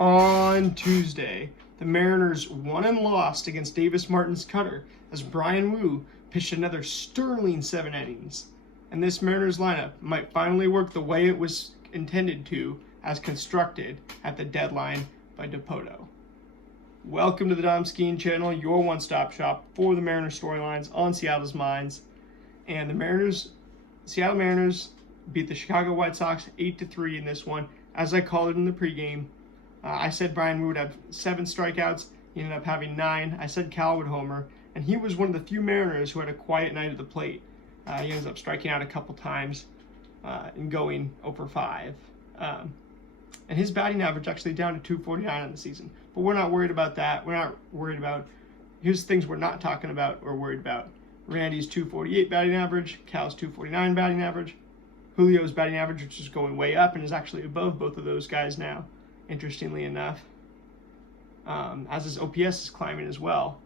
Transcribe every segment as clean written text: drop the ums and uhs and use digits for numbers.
On Tuesday, the Mariners won and lost against Davis Martin's cutter as Bryan Wu pitched another sterling 7 innings. And this Mariners lineup might finally work the way it was intended to, as constructed at the deadline by Dipoto. Welcome to the Dom Skeen channel, your one-stop shop for the Mariners storylines on Seattle's minds. And the Seattle Mariners beat the Chicago White Sox 8-3 in this one, as I called it in the pregame. I said Bryan Wu would have 7 strikeouts. He ended up having 9. I said Cal would homer, and he was one of the few Mariners who had a quiet night at the plate. He ends up striking out a couple times and going 0-for-5. And his batting average actually down to 249 on the season. But we're not worried about that. We're not worried about, here's things we're not talking about or worried about. Randy's 248 batting average, Cal's 249 batting average, Julio's batting average, which is going way up and is actually above both of those guys now, interestingly enough, as his OPS is climbing as well.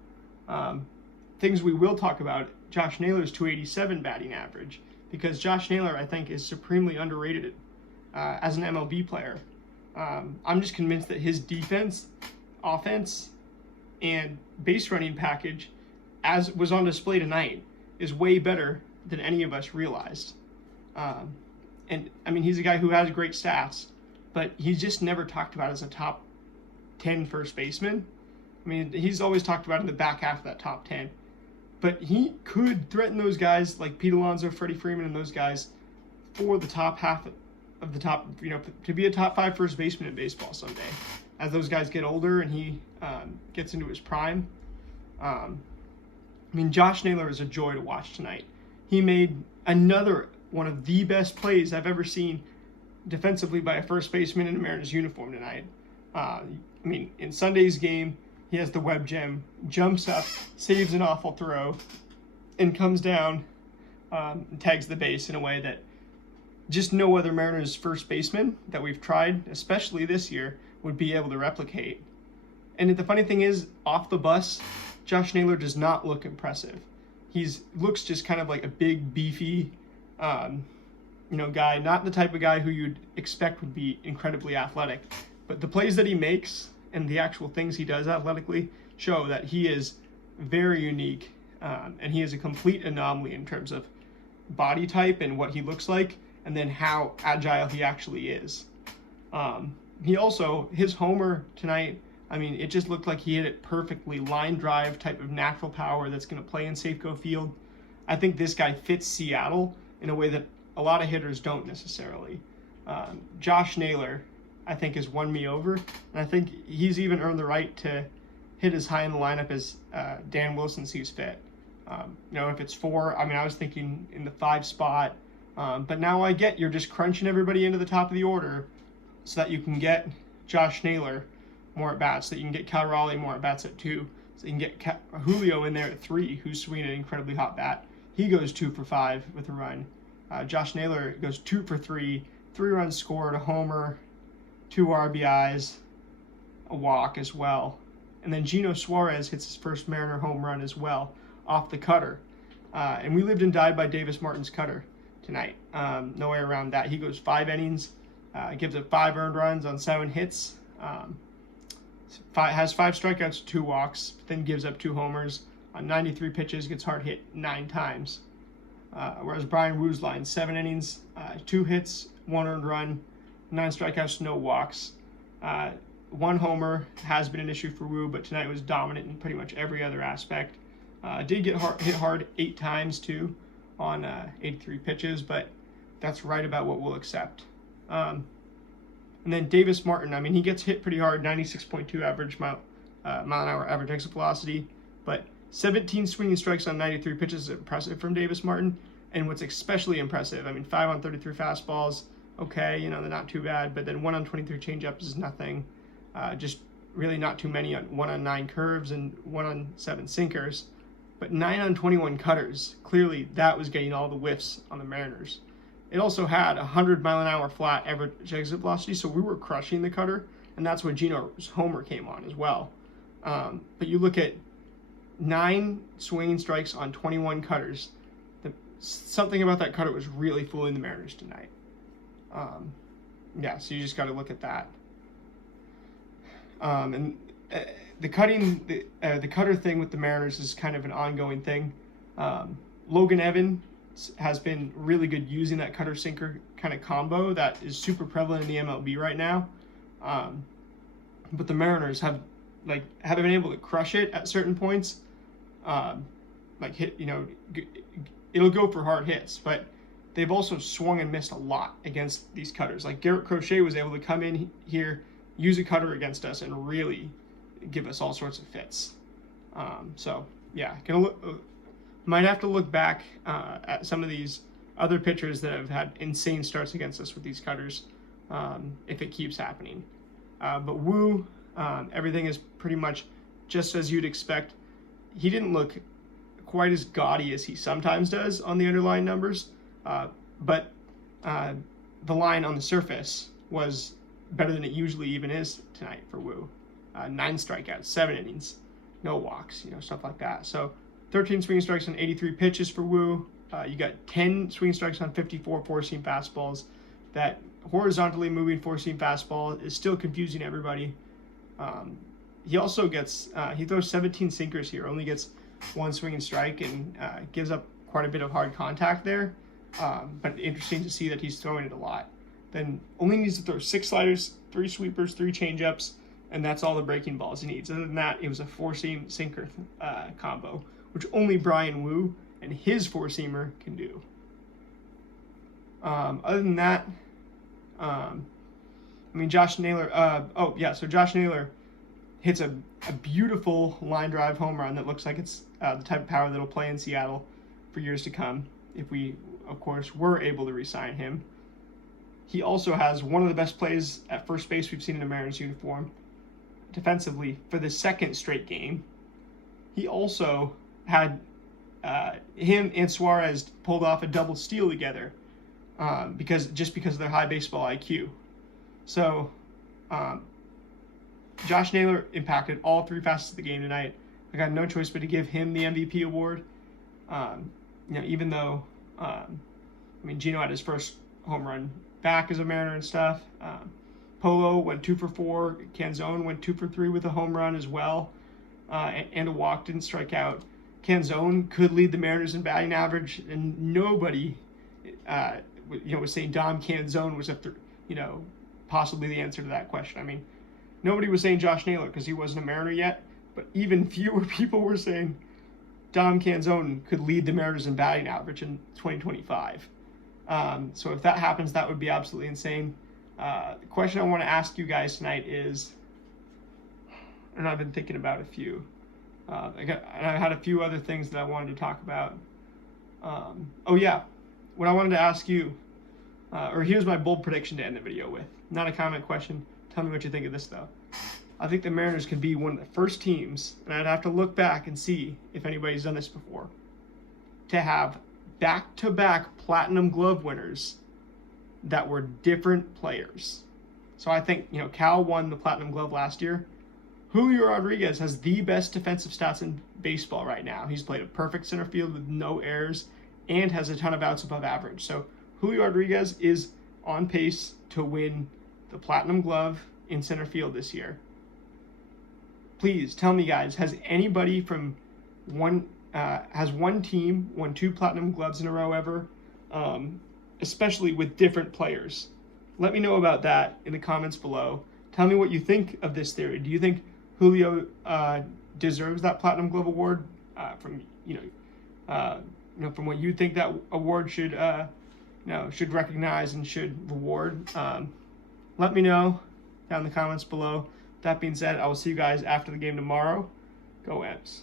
Things we will talk about, Josh Naylor's 287 batting average, because Josh Naylor, I think, is supremely underrated as an MLB player. I'm just convinced that his defense, offense, and base running package, as was on display tonight, is way better than any of us realized. And I mean, he's a guy who has great stats, but he's just never talked about as a top 10 first baseman. I mean, he's always talked about in the back half of that top 10. But he could threaten those guys like Pete Alonso, Freddie Freeman, and those guys for the top half of the top, to be a top 5 first baseman in baseball someday. As those guys get older and he gets into his prime. I mean, Josh Naylor is a joy to watch tonight. He made another one of the best plays I've ever seen defensively by a first baseman in a Mariners uniform tonight. I mean, in Sunday's game, he has the web gem, jumps up, saves an awful throw, and comes down and tags the base in a way that just no other Mariners first baseman that we've tried, especially this year, would be able to replicate. And the funny thing is, off the bus, Josh Naylor does not look impressive. Looks just kind of like a big, beefy, guy, not the type of guy who you'd expect would be incredibly athletic. But the plays that he makes and the actual things he does athletically show that he is very unique, and he is a complete anomaly in terms of body type and what he looks like, and then how agile he actually is. His homer tonight, I mean, it just looked like he hit it perfectly, line drive type of natural power that's going to play in Safeco Field. I think this guy fits Seattle in a way that a lot of hitters don't necessarily. Josh Naylor, I think, has won me over, and I think he's even earned the right to hit as high in the lineup as Dan Wilson sees fit. If it's 4, I mean, I was thinking in the 5 spot, but now I get you're just crunching everybody into the top of the order so that you can get Josh Naylor more at bats, so that you can get Cal Raleigh more at bats at 2, so you can get Julio in there at 3, who's swinging an incredibly hot bat. He goes 2-for-5 with a run. Josh Naylor goes 2-for-3, 3 runs scored, a homer, 2 RBIs, a walk as well. And then Gino Suarez hits his first Mariner home run as well off the cutter. And we lived and died by Davis Martin's cutter tonight. No way around that. He goes 5 innings, gives up 5 earned runs on 7 hits, has 5 strikeouts, 2 walks, then gives up 2 homers on 93 pitches, gets hard hit 9 times. Whereas Bryan Wu's line, 7 innings, 2 hits, 1 earned run, 9 strikeouts, no walks. 1 homer has been an issue for Wu, but tonight was dominant in pretty much every other aspect. Did get hit hard 8 times too on 83 pitches, but that's right about what we'll accept. And then Davis Martin, I mean, he gets hit pretty hard, 96.2 average mile an hour average exit velocity, but 17 swinging strikes on 93 pitches is impressive from Davis Martin. And what's especially impressive, I mean, 5 on 33 fastballs, okay, they're not too bad, but then 1 on 23 changeups is nothing. Just really not too many on 1 on 9 curves and 1 on 7 sinkers. But 9 on 21 cutters, clearly that was getting all the whiffs on the Mariners. It also had 100 mile an hour flat average exit velocity, so we were crushing the cutter, and that's when Gino's homer came on as well. But you look at 9 swinging strikes on 21 cutters. Something about that cutter was really fooling the Mariners tonight. So you just got to look at that. And the cutter thing with the Mariners is kind of an ongoing thing. Logan Evans has been really good using that cutter sinker kind of combo that is super prevalent in the MLB right now. But the Mariners haven't been able to crush it at certain points. Like hit, it'll go for hard hits, but they've also swung and missed a lot against these cutters. Like Garrett Crochet was able to come in here, use a cutter against us, and really give us all sorts of fits. So yeah, might have to look back at some of these other pitchers that have had insane starts against us with these cutters if it keeps happening. But Woo, everything is pretty much just as you'd expect. He didn't look quite as gaudy as he sometimes does on the underlying numbers, but the line on the surface was better than it usually even is tonight for Woo. 9 strikeouts, 7 innings, no walks, stuff like that. So 13 swinging strikes on 83 pitches for Woo. You got 10 swinging strikes on 54 four-seam fastballs. That horizontally moving four-seam fastball is still confusing everybody. He also gets, he throws 17 sinkers here, only gets 1 swinging strike, and gives up quite a bit of hard contact there. But interesting to see that he's throwing it a lot. Then only needs to throw 6 sliders, 3 sweepers, 3 changeups, and that's all the breaking balls he needs. Other than that, it was a four-seam sinker combo, which only Bryan Woo and his four-seamer can do. Other than that, Josh Naylor. So Josh Naylor hits a beautiful line drive home run that looks like it's the type of power that'll play in Seattle for years to come, if we, of course, were able to re-sign him. He also has one of the best plays at first base we've seen in a Mariners uniform defensively for the second straight game. He also had him and Suarez pulled off a double steal together because of their high baseball IQ. So Josh Naylor impacted all 3 facets of the game tonight. I got no choice but to give him the MVP award. Even though Gino had his first home run back as a Mariner and stuff. Polo went 2 for 4. Canzone went 2 for 3 with a home run as well, and a walk, didn't strike out. Canzone could lead the Mariners in batting average, and nobody, was saying Dom Canzone was possibly the answer to that question. Nobody was saying Josh Naylor because he wasn't a Mariner yet, but even fewer people were saying Dom Canzone could lead the Mariners in batting average in 2025. So if that happens, that would be absolutely insane. The question I want to ask you guys tonight is, and I've been thinking about a few. I had a few other things that I wanted to talk about. What I wanted to ask you, or here's my bold prediction to end the video with. Not a comment question. Tell me what you think of this, though. I think the Mariners could be one of the first teams, and I'd have to look back and see if anybody's done this before, to have back-to-back Platinum Glove winners that were different players. So I think, Cal won the Platinum Glove last year. Julio Rodriguez has the best defensive stats in baseball right now. He's played a perfect center field with no errors and has a ton of outs above average. So Julio Rodriguez is on pace to win the Platinum Glove in center field this year. Please tell me, guys, has anybody from one team won 2 Platinum Gloves in a row ever? Especially with different players. Let me know about that in the comments below. Tell me what you think of this theory. Do you think Julio deserves that Platinum Glove award from what you think that award should recognize and should reward? Let me know down in the comments below. That being said, I will see you guys after the game tomorrow. Go Avs.